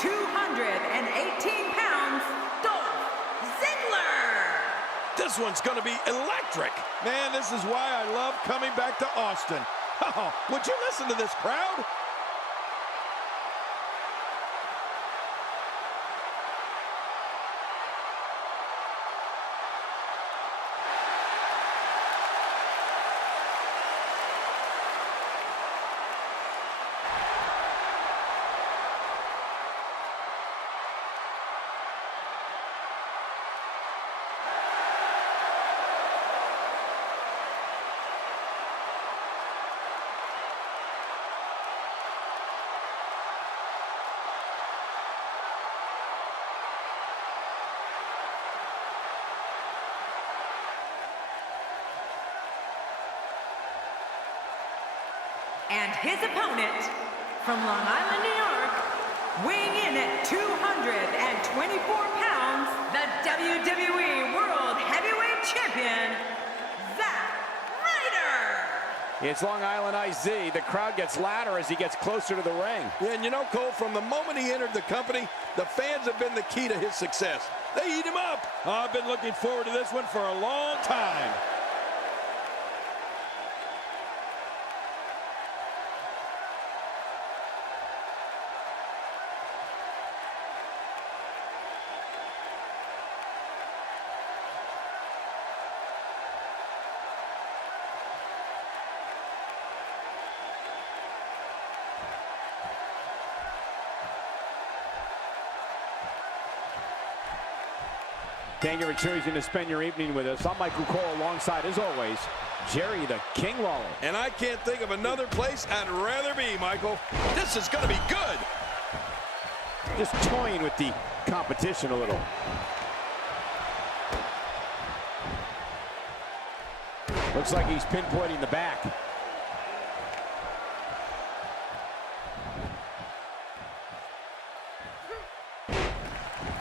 218 pounds, Dolph Ziggler. This one's going to be electric. Man, this is why I love coming back to Austin. Oh, would you listen to this crowd? And his opponent, from Long Island, New York, weighing in at 224 pounds, the WWE World Heavyweight Champion, Zack Ryder. It's Long Island IZ. The crowd gets louder as he gets closer to the ring. Yeah, and you know, Cole, from the moment he entered the company, the fans have been the key to his success. They eat him up. I've been looking forward to this one for a long time. Thank you for choosing to spend your evening with us. I'm Michael Cole alongside, as always, Jerry the King Lawler. And I can't think of another place I'd rather be, Michael. This is going to be good. Just toying with the competition a little. Looks like he's pinpointing the back.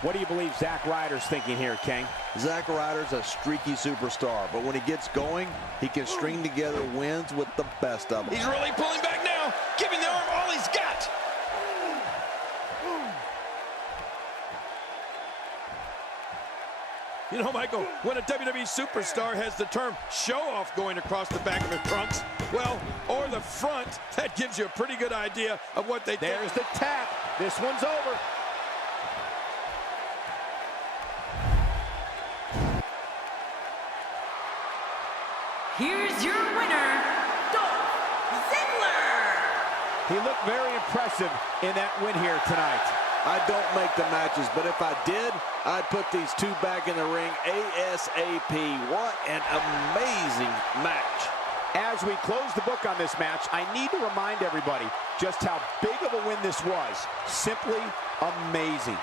What do you believe Zack Ryder's thinking here, King? Zack Ryder's a streaky superstar, but when he gets going, he can string together wins with the best of them. He's really pulling back now, giving the arm all he's got. You know, Michael, when a WWE superstar has the term show-off going across the back of their trunks, well, or the front, that gives you a pretty good idea of what they do. There's the tap. This one's over. Here's your winner, Dolph Ziggler. He looked very impressive in that win here tonight. I don't make the matches, but if I did, I'd put these two back in the ring ASAP. What an amazing match. As we close the book on this match, I need to remind everybody just how big of a win this was. Simply amazing.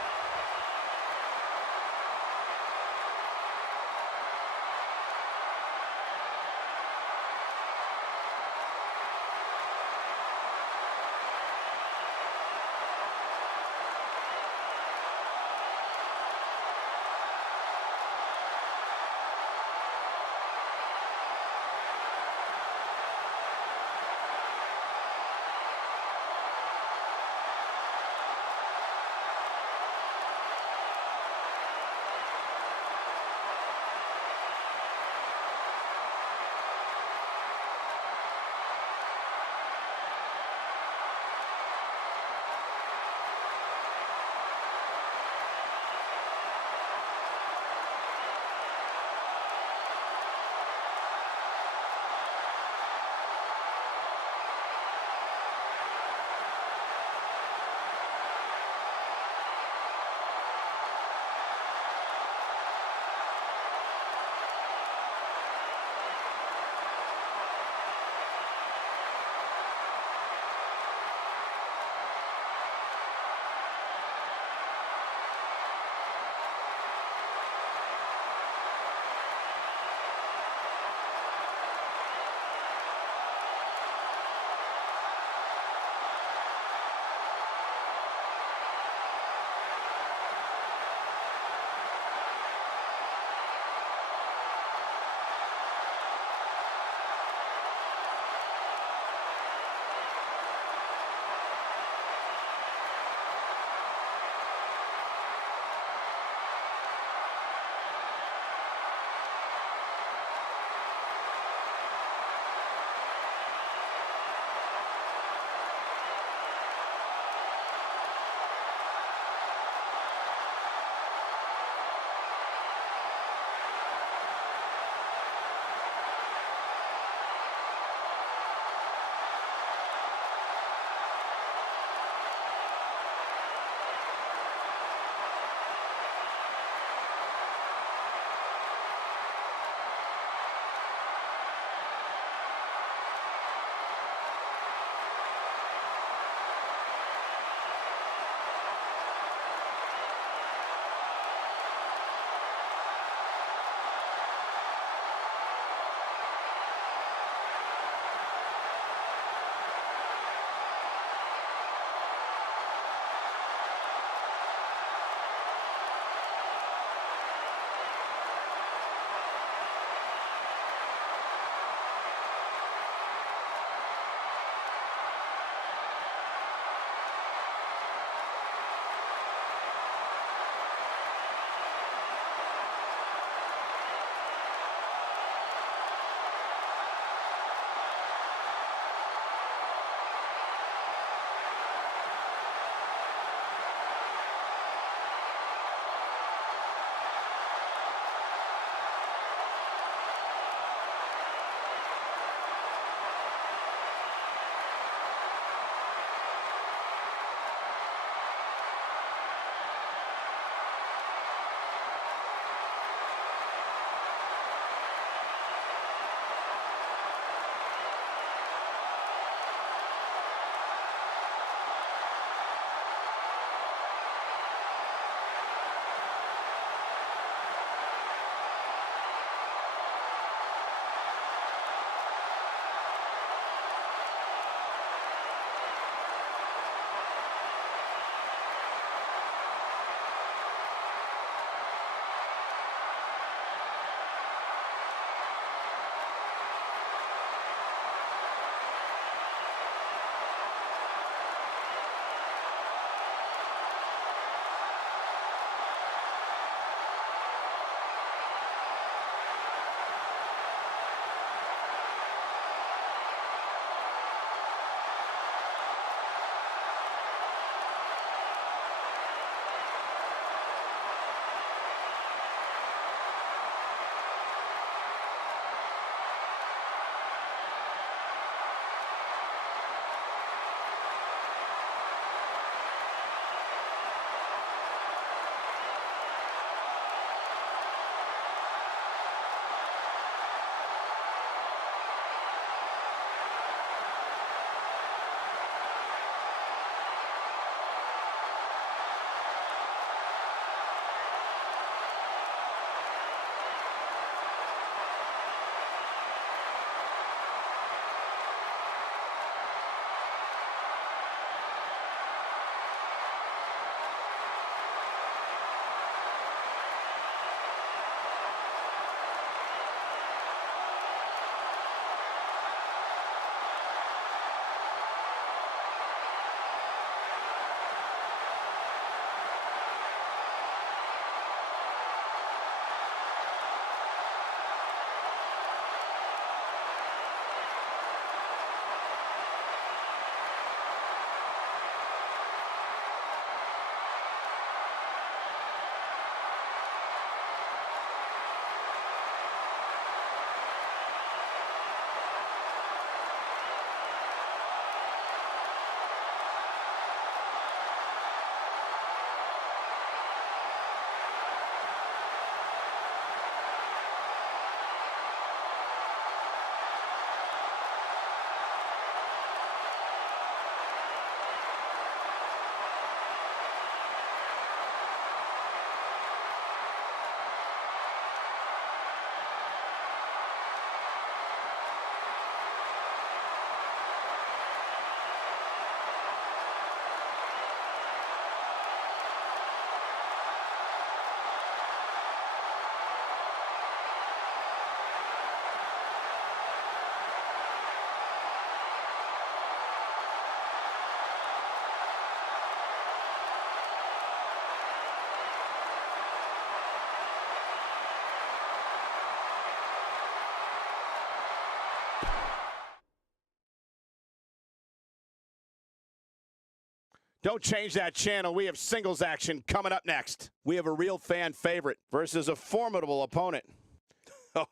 Don't change that channel. We have singles action coming up next. We have a real fan favorite versus a formidable opponent.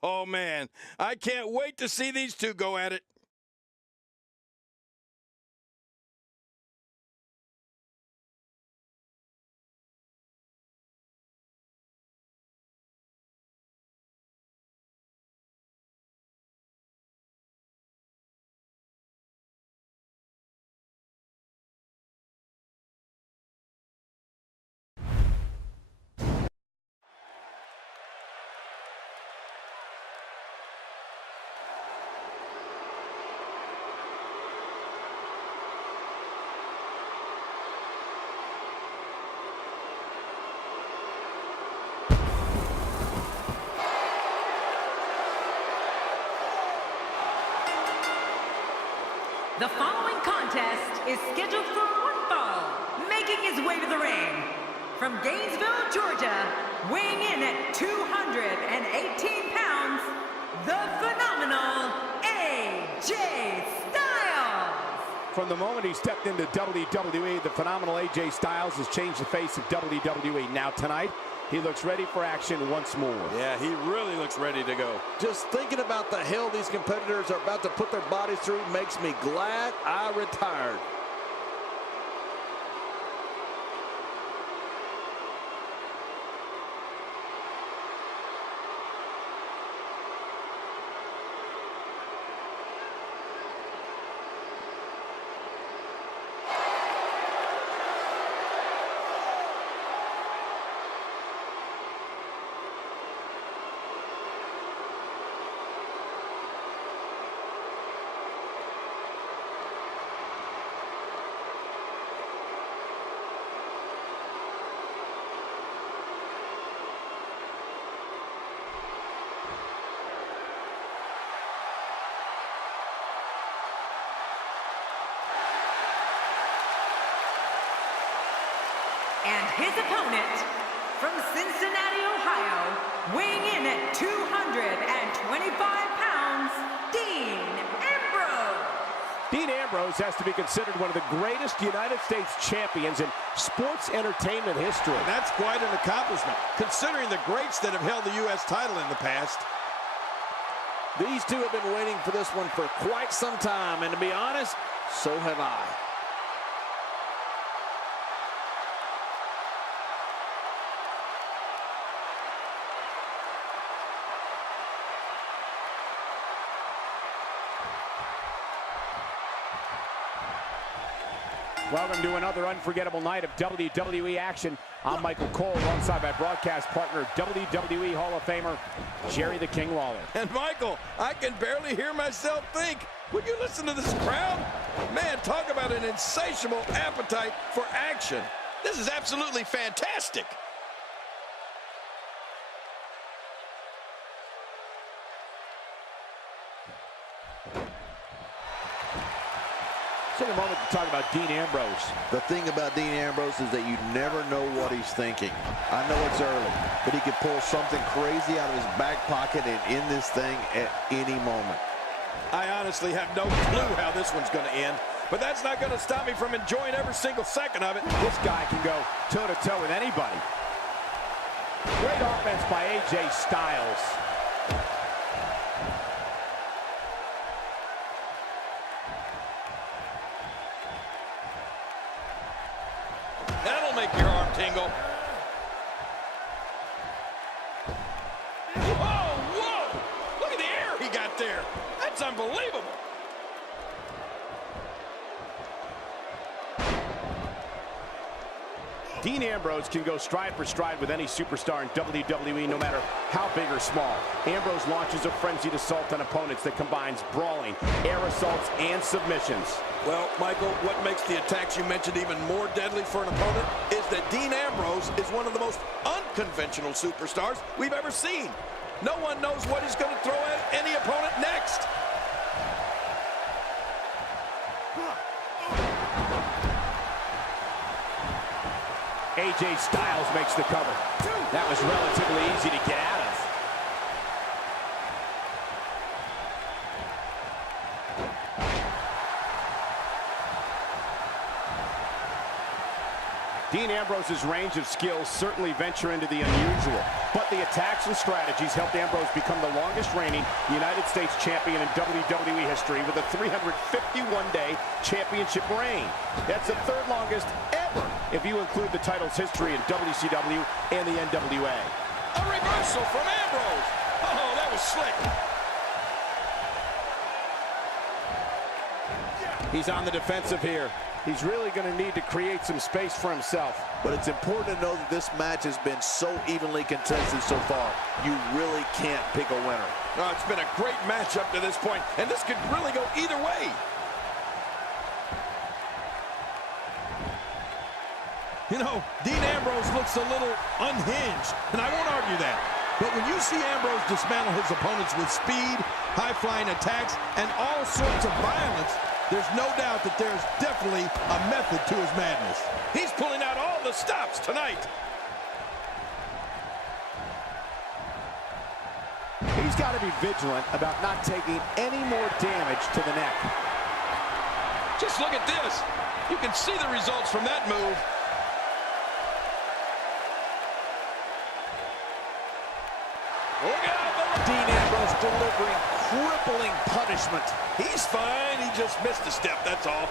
Oh, man. I can't wait to see these two go at it. The following contest is scheduled for one fall. Making his way to the ring, from Gainesville, Georgia, weighing in at 218 pounds, the phenomenal AJ Styles. From the moment he stepped into WWE, the phenomenal AJ Styles has changed the face of WWE. Now tonight, he looks ready for action once more. Yeah, he really looks ready to go. Just thinking about the hell these competitors are about to put their bodies through makes me glad I retired. And his opponent, from Cincinnati, Ohio, weighing in at 225 pounds, Dean Ambrose. Dean Ambrose has to be considered one of the greatest United States champions in sports entertainment history. And that's quite an accomplishment, considering the greats that have held the U.S. title in the past. These two have been waiting for this one for quite some time, and to be honest, so have I. Welcome to another unforgettable night of WWE action. I'm Michael Cole, alongside my broadcast partner, WWE Hall of Famer, Jerry the King Lawler. And Michael, I can barely hear myself think. Would you listen to this crowd? Man, talk about an insatiable appetite for action. This is absolutely fantastic. Take a moment to talk about Dean Ambrose. The thing about Dean Ambrose is that you never know what he's thinking. I know it's early, but he could pull something crazy out of his back pocket and end this thing at any moment. I honestly have no clue how this one's going to end, but that's not going to stop me from enjoying every single second of it. This guy can go toe-to-toe with anybody. Great offense by AJ Styles. That'll make your arm tingle. Whoa, whoa! Look at the air he got there. That's unbelievable. Dean Ambrose can go stride for stride with any superstar in WWE, no matter how big or small. Ambrose launches a frenzied assault on opponents that combines brawling, air assaults, and submissions. Well, Michael, what makes the attacks you mentioned even more deadly for an opponent is that Dean Ambrose is one of the most unconventional superstars we've ever seen. No one knows what he's going to throw at any opponent next. AJ Styles makes the cover. That was relatively easy to get out of. Dean Ambrose's range of skills certainly venture into the unusual, but the attacks and strategies helped Ambrose become the longest reigning United States champion in WWE history with a 351-day championship reign. That's the third longest ever if you include the title's history in WCW and the NWA. A reversal from Ambrose. Oh, that was slick. He's on the defensive here. He's really going to need to create some space for himself. But it's important to know that this match has been so evenly contested so far. You really can't pick a winner. No, it's been a great match up to this point, and this could really go either way. You know, Dean Ambrose looks a little unhinged, and I won't argue that. But when you see Ambrose dismantle his opponents with speed, high-flying attacks, and all sorts of violence, there's no doubt that there's definitely a method to his madness. He's pulling out all the stops tonight. He's got to be vigilant about not taking any more damage to the neck. Just look at this. You can see the results from that move. Look out! Dean Ambrose delivering crippling punishment. He's fine. He just missed a step, that's all.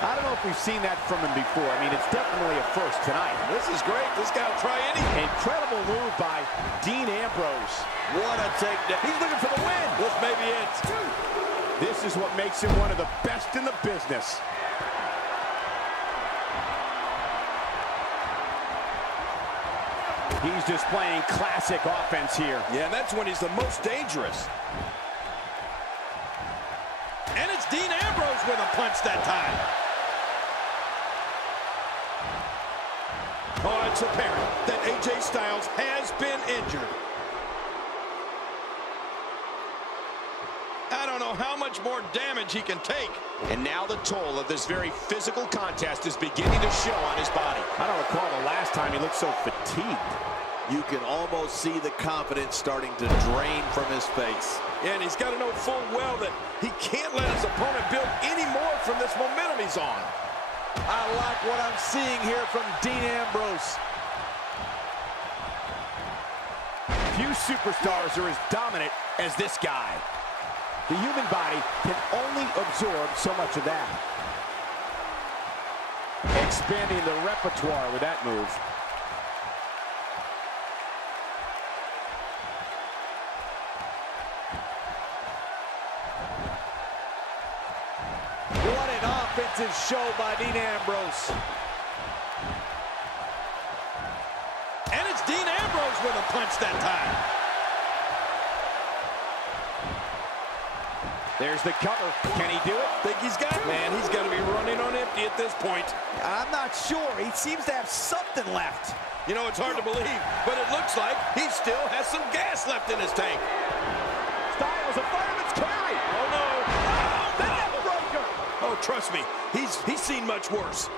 I don't know if we've seen that from him before. I mean, it's definitely a first tonight. This is great. This guy will try anything. Incredible move by Dean Ambrose. What a takedown. He's looking for the win. This may be it. This is what makes him one of the best in the business. He's displaying classic offense here. Yeah, and that's when he's the most dangerous. And it's Dean Ambrose with a punch that time. Oh, it's apparent that AJ Styles has been injured. I don't know how much more damage he can take. And now the toll of this very physical contest is beginning to show on his body. I don't recall the last time he looked so fatigued. You can almost see the confidence starting to drain from his face. And he's got to know full well that he can't let his opponent build any more from this momentum he's on. I like what I'm seeing here from Dean Ambrose. Few superstars are as dominant as this guy. The human body can only absorb so much of that. Expanding the repertoire with that move. What an offensive show by Dean Ambrose. And it's Dean Ambrose with a punch that time. There's the cover. Can he do it? Think he's got it? Man, he's got to be running on empty at this point. I'm not sure. He seems to have something left. You know, it's hard to believe, but it looks like he still has some gas left in his tank. Styles, a fireman's carry. Oh, no. Oh, the neck breaker. Oh, trust me, he's seen much worse.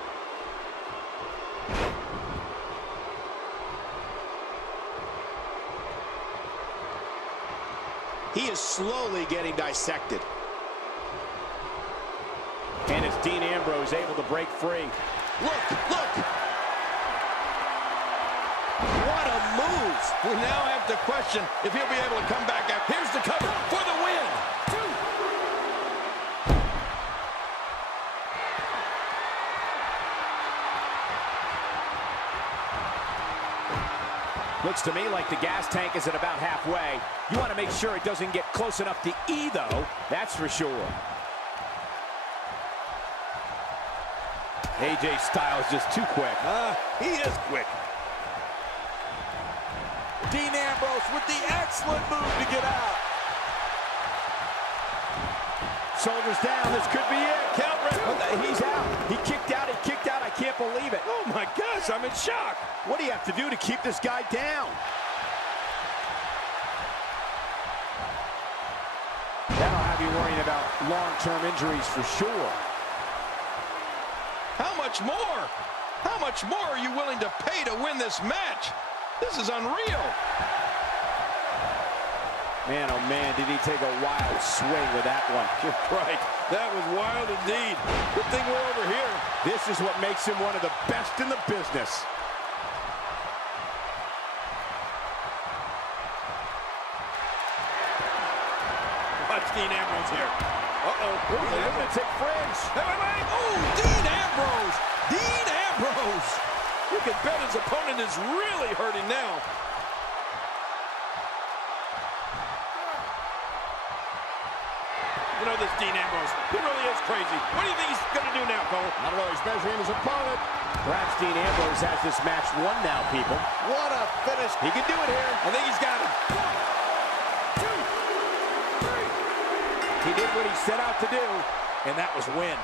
He is slowly getting dissected. And it's Dean Ambrose able to break free. Look, look. What a move. We now have to question if he'll be able to come back out. Here's the cover for the win. Looks to me like the gas tank is at about halfway. You want to make sure it doesn't get close enough to E, though. That's for sure. AJ Styles just too quick. He is quick. Dean Ambrose with the excellent move to get out. Shoulders down. This could be it. Count. He's out. He kicked out. He kicked out. I can't believe it. Oh, my gosh, I'm in shock. What do you have to do to keep this guy down? That'll have you worrying about long-term injuries for sure. How much more? How much more are you willing to pay to win this match? This is unreal. Man, oh man, did he take a wild swing with that one. You're right. That was wild indeed. Good thing we're over here. This is what makes him one of the best in the business. Watch Dean Ambrose here. Uh-oh. The lunatic fringe. Wait. Oh, Dean Ambrose. Dean Ambrose. You can bet his opponent is really hurting now. You know this Dean Ambrose. He really is crazy. What do you think he's going to do now, Cole? I don't know. He's measuring his opponent. Perhaps Dean Ambrose has this match won now, people. What a finish. He can do it here. I think he's got him. 1, 2, 3. He did what he set out to do, and that was win.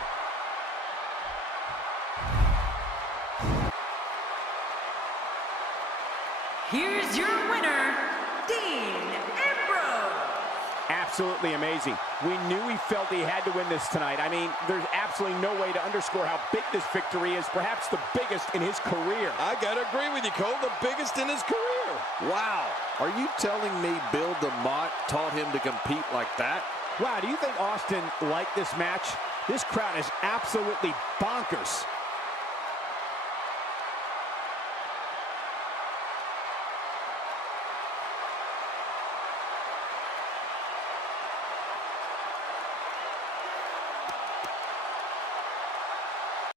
Here's your winner, Dean Ambrose. Absolutely amazing. We knew he felt he had to win this tonight. I mean, there's absolutely no way to underscore how big this victory is, perhaps the biggest in his career. I got to agree with you, Cole. The biggest in his career. Wow. Are you telling me Bill DeMott taught him to compete like that? Wow, do you think Austin liked this match? This crowd is absolutely bonkers.